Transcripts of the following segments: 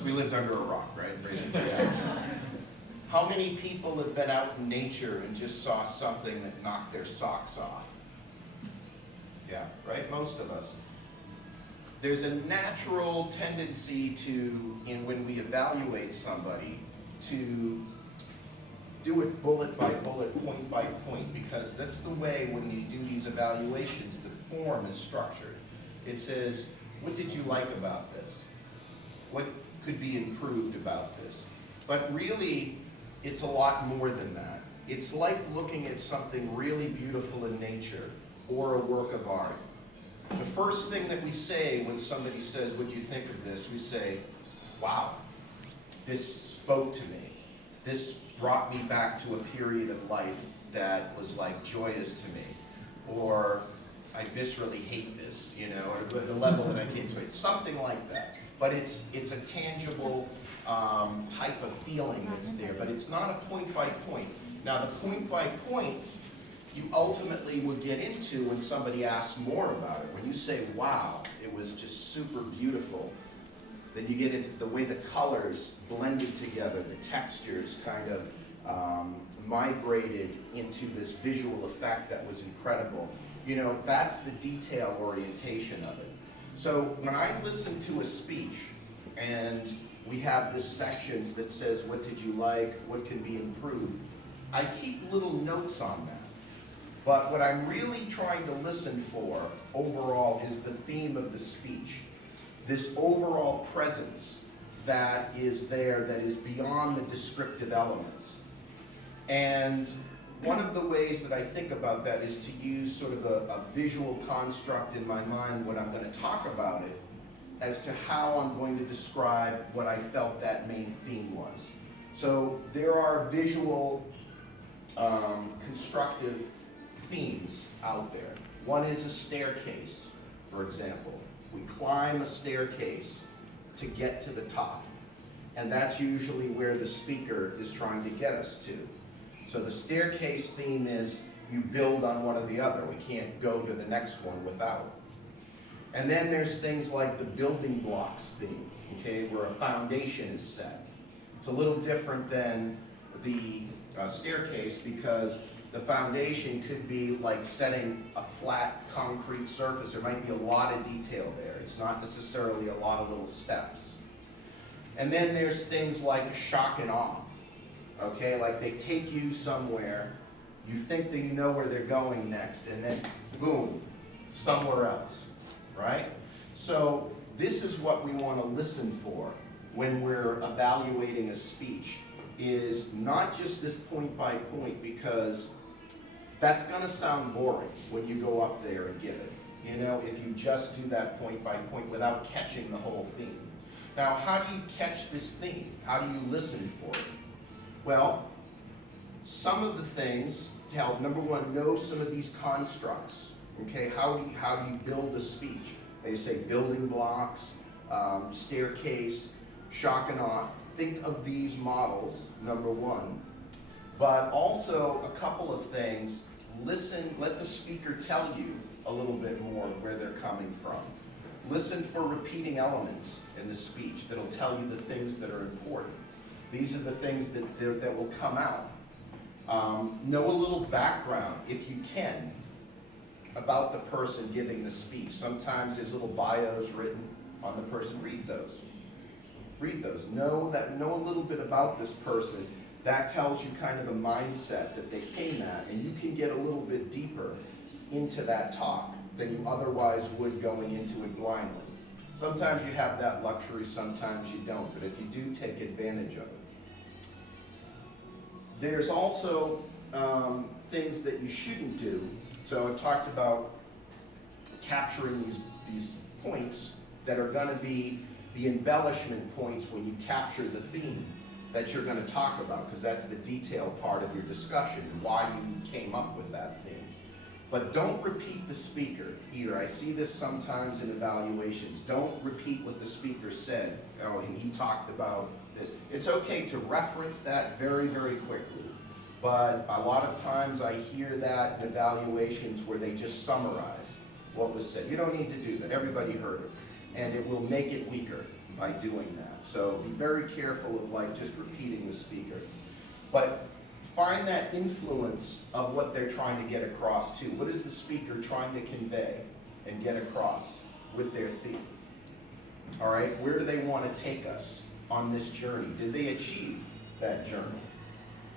because we lived under a rock, right? Basically, yeah. How many people have been out in nature and just saw something that knocked their socks off? Yeah, right? Most of us. There's a natural tendency to, when we evaluate somebody, to do it bullet by bullet, point by point, because that's the way when you do these evaluations, the form is structured. It says, what did you like about this? What could be improved about this? But really, it's a lot more than that. It's like looking at something really beautiful in nature or a work of art. The first thing that we say when somebody says, what do you think of this? We say, wow, this spoke to me. This brought me back to a period of life that was like joyous to me. Or I viscerally hate this, you know, or at a level that I can't explain. Something like that. But it's a tangible type of feeling that's there, but it's not a point by point. Now the point by point, you ultimately would get into when somebody asks more about it. When you say, wow, it was just super beautiful, then you get into the way the colors blended together, the textures kind of migrated into this visual effect that was incredible. You know, that's the detail orientation of it. So when I listen to a speech and we have this sections that says, what did you like, what can be improved, I keep little notes on that. But what I'm really trying to listen for overall is the theme of the speech. This overall presence that is there that is beyond the descriptive elements. And one of the ways that I think about that is to use sort of a visual construct in my mind when I'm going to talk about it as to how I'm going to describe what I felt that main theme was. So there are visual constructive themes out there. One is a staircase, for example. We climb a staircase to get to the top. And that's usually where the speaker is trying to get us to. So the staircase theme is you build on one or the other. We can't go to the next one without. And then there's things like the building blocks theme, okay, where a foundation is set. It's a little different than the staircase because the foundation could be like setting a flat concrete surface. There might be a lot of detail there. It's not necessarily a lot of little steps. And then there's things like shock and awe. Okay, like they take you somewhere, you think that you know where they're going next, and then boom, somewhere else, right? So this is what we want to listen for when we're evaluating a speech, is not just this point by point, because that's going to sound boring when you go up there and give it. You know, if you just do that point by point without catching the whole theme. Now, how do you catch this theme? How do you listen for it? Well, some of the things to help, number one, know some of these constructs. Okay, how do you build a speech? They say building blocks, staircase, shock and awe. Think of these models, number one. But also a couple of things. Listen, let the speaker tell you a little bit more of where they're coming from. Listen for repeating elements in the speech that'll tell you the things that are important. These are the things that will come out. Know a little background, if you can, about the person giving the speech. Sometimes there's little bios written on the person. Read those. Read those. Know a little bit about this person. That tells you kind of the mindset that they came at, and you can get a little bit deeper into that talk than you otherwise would going into it blindly. Sometimes you have that luxury, sometimes you don't, but if you do, take advantage of it. There's also things that you shouldn't do. So I talked about capturing these points that are going to be the embellishment points when you capture the theme that you're going to talk about, because that's the detail part of your discussion, why you came up with that theme. But don't repeat the speaker either. I see this sometimes in evaluations. Don't repeat what the speaker said. Oh, and he talked about this. It's okay to reference that very, very quickly. But a lot of times I hear that in evaluations where they just summarize what was said. You don't need to do that. Everybody heard it. And it will make it weaker. by doing that. So be very careful of like just repeating the speaker. But find that influence of what they're trying to get across too. What is the speaker trying to convey and get across with their theme? All right, where do they want to take us on this journey? Did they achieve that journey?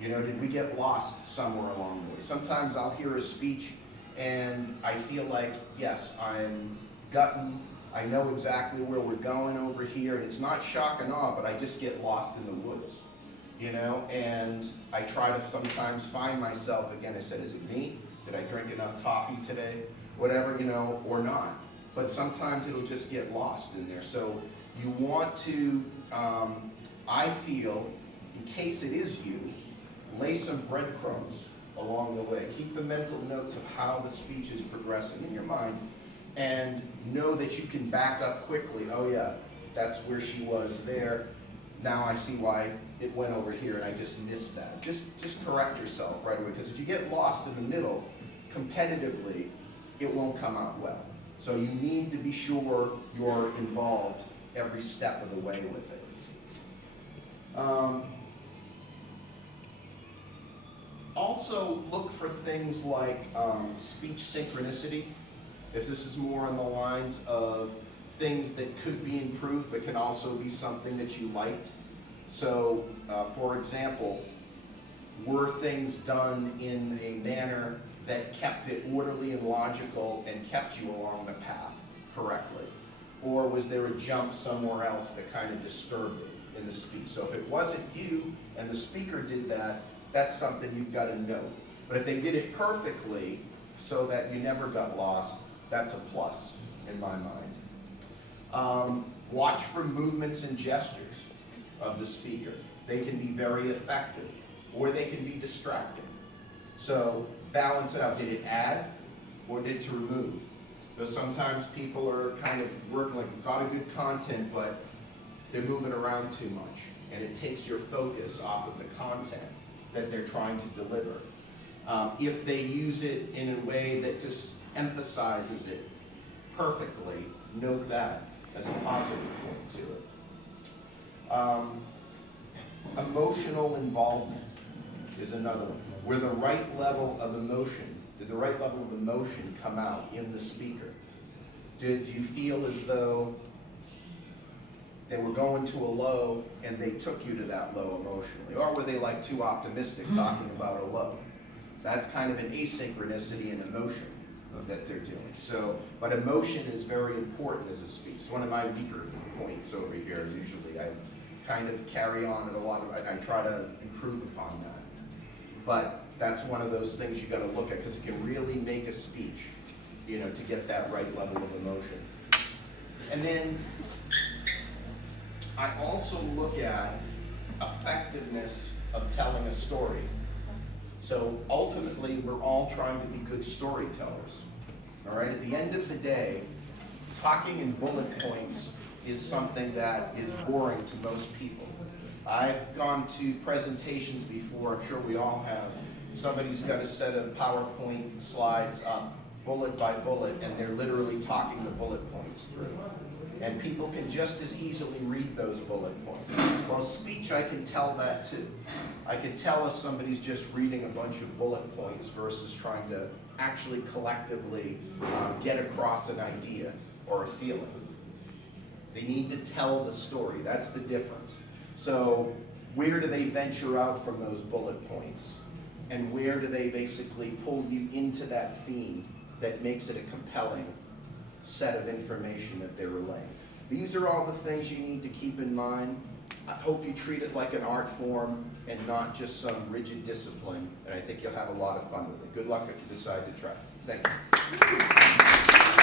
You know, did we get lost somewhere along the way? Sometimes I'll hear a speech and I feel like, yes, I'm gutting, I know exactly where we're going over here, and it's not shock and awe, but I just get lost in the woods, you know, and I try to sometimes find myself, again, I said, is it me? Did I drink enough coffee today? Whatever, you know, or not. But sometimes it'll just get lost in there. So you want to, I feel, in case it is you, lay some breadcrumbs along the way. Keep the mental notes of how the speech is progressing in your mind, and know that you can back up quickly. Oh yeah, that's where she was there. Now I see why it went over here and I just missed that. Just correct yourself right away, because if you get lost in the middle competitively, it won't come out well. So you need to be sure you're involved every step of the way with it. Also look for things like speech synchronicity. If this is more on the lines of things that could be improved but can also be something that you liked. So, for example, were things done in a manner that kept it orderly and logical and kept you along the path correctly? Or was there a jump somewhere else that kind of disturbed it in the speech? So if it wasn't you and the speaker did that, that's something you've got to know. But if they did it perfectly so that you never got lost, that's a plus in my mind. Watch for movements and gestures of the speaker. They can be very effective, or they can be distracting. So balance it out. Did it add, or did it remove? Because sometimes people are kind of working like, got a good content, but they're moving around too much, and it takes your focus off of the content that they're trying to deliver. If they use it in a way that just emphasizes it perfectly, note that as a positive point to it. Emotional involvement is another one. Where the right level of emotion, did the right level of emotion come out in the speaker? Did you feel as though they were going to a low and they took you to that low emotionally? Or were they like too optimistic talking about a low? That's kind of an asynchronicity in emotion that they're doing. So, but emotion is very important as a speech. It's one of my weaker points over here. Usually I kind of carry on at a lot of, I try to improve upon that. But that's one of those things you got to look at, because it can really make a speech, you know, to get that right level of emotion. And then I also look at effectiveness of telling a story. So ultimately, we're all trying to be good storytellers. All right, at the end of the day, talking in bullet points is something that is boring to most people. I've gone to presentations before, I'm sure we all have. Somebody's got a set of PowerPoint slides up, bullet by bullet, and they're literally talking the bullet points through. And people can just as easily read those bullet points. Well, speech, I can tell that too. I can tell if somebody's just reading a bunch of bullet points versus trying to actually collectively get across an idea or a feeling. They need to tell the story. That's the difference. So where do they venture out from those bullet points? And where do they basically pull you into that theme that makes it a compelling set of information that they're relaying? These are all the things you need to keep in mind. I hope you treat it like an art form and not just some rigid discipline, and I think you'll have a lot of fun with it. Good luck if you decide to try. Thank you.